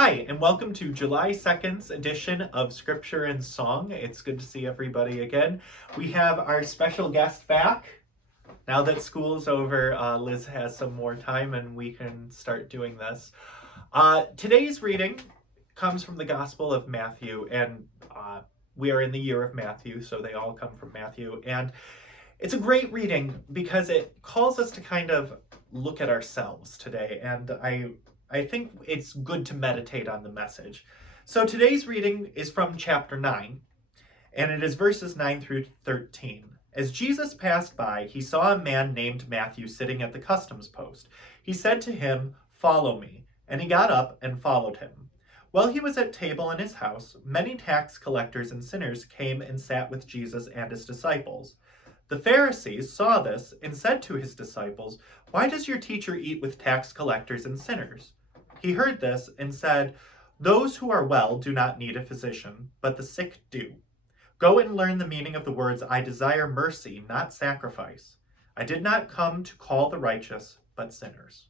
Hi, and welcome to July 2nd's edition of Scripture and Song. It's good to see everybody again. We have our special guest back. Now that school's over, Liz has some more time and we can start doing this. Today's reading comes from the Gospel of Matthew, and we are in the year of Matthew, so they all come from Matthew. And it's a great reading because it calls us to kind of look at ourselves today, and I think it's good to meditate on the message. So today's reading is from chapter 9, and it is verses 9 through 13. As Jesus passed by, he saw a man named Matthew sitting at the customs post. He said to him, "Follow me," and he got up and followed him. While he was at table in his house, many tax collectors and sinners came and sat with Jesus and his disciples. The Pharisees saw this and said to his disciples, "Why does your teacher eat with tax collectors and sinners?" He heard this and said, "Those who are well do not need a physician, but the sick do. Go and learn the meaning of the words, 'I desire mercy, not sacrifice.' I did not come to call the righteous, but sinners."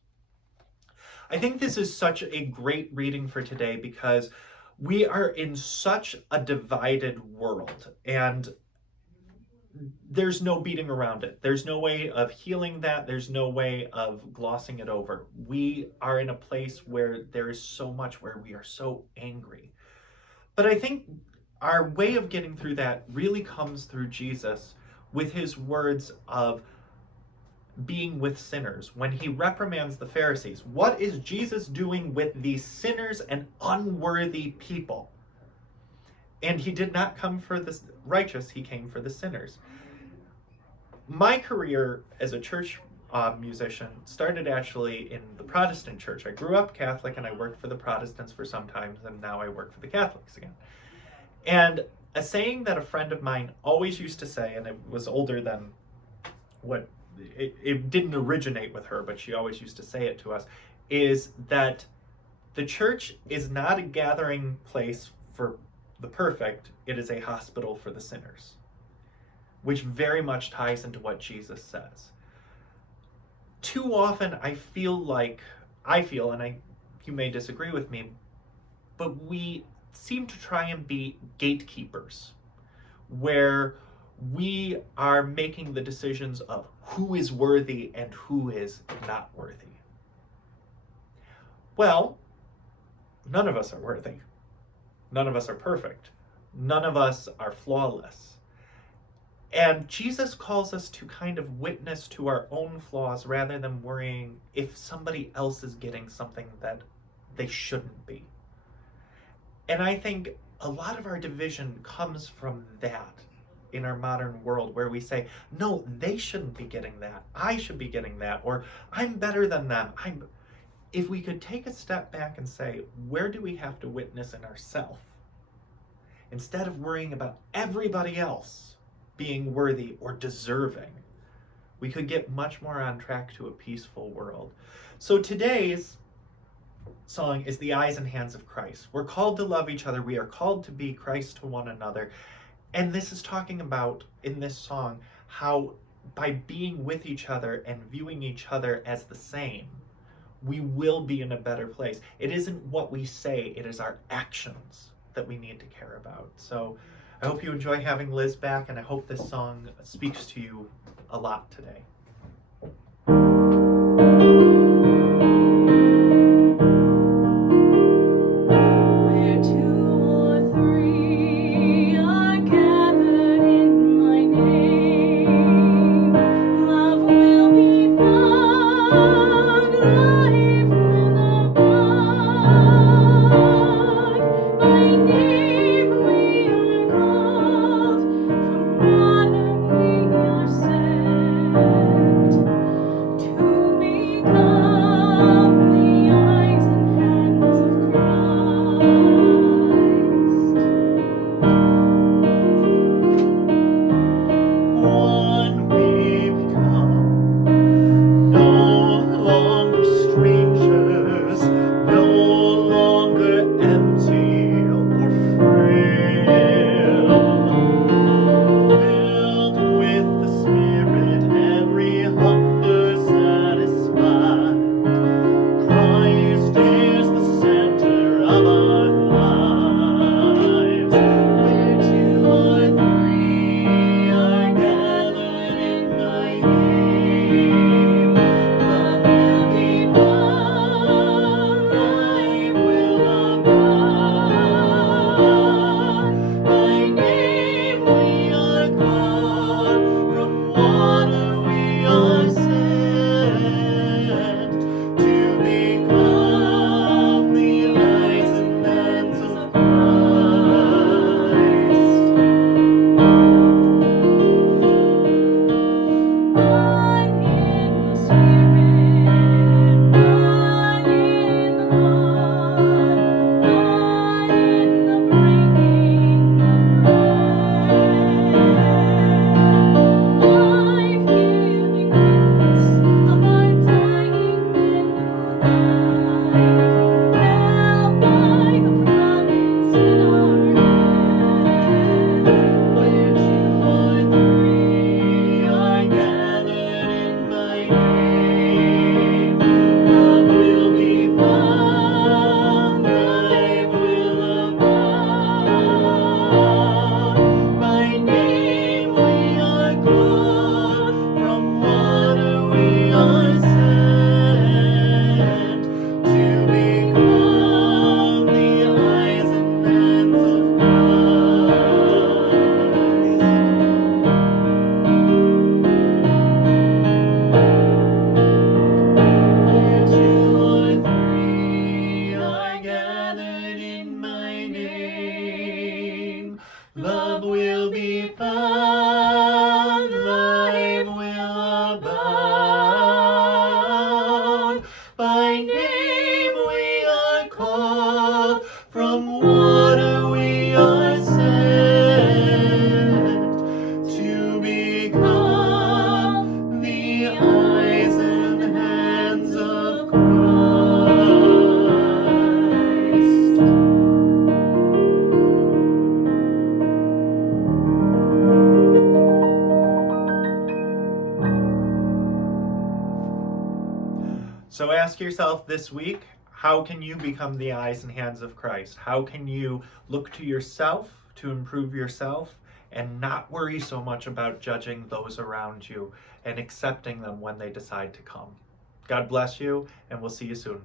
I think this is such a great reading for today because we are in such a divided world, and there's no beating around it. There's no way of healing that. There's no way of glossing it over. We are in a place where there is so much where we are so angry. But I think our way of getting through that really comes through Jesus with his words of being with sinners. When he reprimands the Pharisees, what is Jesus doing with these sinners and unworthy people? And he did not come for the righteous, he came for the sinners. My career as a church musician started actually in the Protestant church. I grew up Catholic and I worked for the Protestants for some time, and now I work for the Catholics again. And a saying that a friend of mine always used to say, and it was older than what, it didn't originate with her, but she always used to say it to us, is that the church is not a gathering place for the perfect, it is a hospital for the sinners, which very much ties into what Jesus says. Too often I feel, and you may disagree with me, but we seem to try and be gatekeepers, where we are making the decisions of who is worthy and who is not worthy. Well, none of us are worthy. None of us are perfect. None of us are flawless. And Jesus calls us to kind of witness to our own flaws rather than worrying if somebody else is getting something that they shouldn't be. And I think a lot of our division comes from that in our modern world, where we say, no, they shouldn't be getting that. I should be getting that. Or I'm better than them. If we could take a step back and say, where do we have to witness in ourselves? Instead of worrying about everybody else being worthy or deserving, we could get much more on track to a peaceful world. So today's song is The Eyes and Hands of Christ. We're called to love each other. We are called to be Christ to one another. And this is talking about, in this song, how by being with each other and viewing each other as the same, we will be in a better place. It isn't what we say, it is our actions that we need to care about. So I hope you enjoy having Liz back, and I hope this song speaks to you a lot today. So ask yourself this week, how can you become the eyes and hands of Christ? How can you look to yourself to improve yourself and not worry so much about judging those around you and accepting them when they decide to come? God bless you, and we'll see you soon.